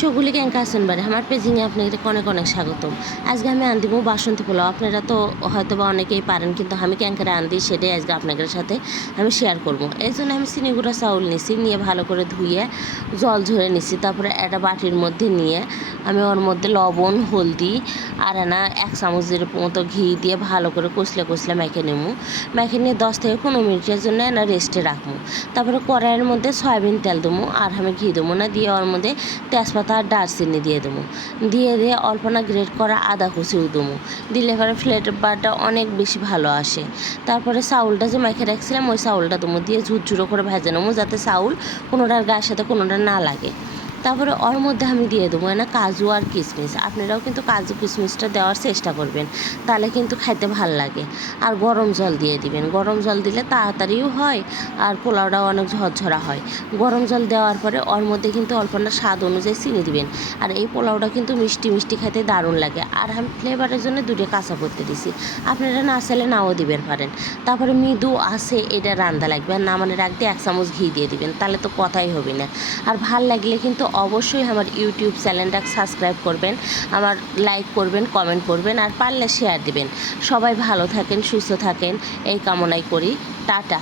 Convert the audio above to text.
সগুলি ক্যাঙ্কা আছেন বারে আমার পেজিংয়ে আপনাদের অনেক অনেক স্বাগতম। আজকে আমি আন দিব বাসন্তী পোলাও। আপনারা তো হয়তো বা অনেকেই পারেন, কিন্তু আমি ক্যাঙ্কারে আন দিই, সেটাই আজকে আপনাদের সাথে আমি শেয়ার করব। এই জন্য আমি চিনিগুড়া চাউল নিছি, নিয়ে ভালো করে ধুয়ে জল ঝরে নিছি। তারপরে একটা বাটির মধ্যে নিয়ে আমি ওর মধ্যে লবণ, হলদি আর না এক চামচের মতো ঘি দিয়ে ভালো করে কষলে কষলে মেখে নেব। মেখে নিয়ে দশ থেকে পনেরো মিনিটের জন্য না রেস্টে রাখব। তারপরে কড়াইয়ের মধ্যে সয়াবিন তেল দেবো আর আমি ঘি দেবো না, দিয়ে ওর মধ্যে তেজপাতা আর দারচিনি দিয়ে দেবো। দিয়ে দিয়ে অল্পনা গ্রেট করা আদা কুচিও দেবো। দিলে পরে ফ্লেভারটা অনেক বেশি ভালো আসে। তারপরে চাউলটা যে মাখে রাখছিলাম, ওই চাউলটা দেবো। দিয়ে ঝুরঝুরো করে ভেজে নেব যাতে চাউল কোনোটার গায়ের সাথে কোনোটা না লাগে। তারপরে ওর মধ্যে আমি দিয়ে দেবো না কাজু আর কিশমিশ আপনারাও কিন্তু কাজু কিশমিশটা দেওয়ার চেষ্টা করবেন, তাহলে কিন্তু খাইতে ভালো লাগে। আর গরম জল দিয়ে দিবেন। গরম জল দিলে তাড়াতাড়িও হয় আর পোলাওটাও অনেক ঝরঝরা হয়। গরম জল দেওয়ার পরে ওর মধ্যে কিন্তু অল্প না স্বাদ অনুযায়ী চিনি দিবেন। আর এই পোলাওটা কিন্তু মিষ্টি মিষ্টি খেতে দারুণ লাগে। আর আমি ফ্লেভারের জন্য দুটো কাঁচা করতে দিছি। আপনারা না চাইলে নাও দিবেন পারেন। তারপরে মৃদু আছে, এটা রান্দা লাগবে। আর নামানোর আগ দিয়ে এক চামচ ঘি দিয়ে দিবেন, তাহলে তো কথাই হবে না। আর ভালো লাগলে কিন্তু অবশ্যই আমার ইউটিউব চ্যানেলটা সাবস্ক্রাইব করবেন, আমার লাইক করবেন কমেন্ট করবেন, আর পারলে শেয়ার দিবেন। সবাই ভালো থাকেন, সুস্থ থাকেন, এই কামনাই করি। টাটা।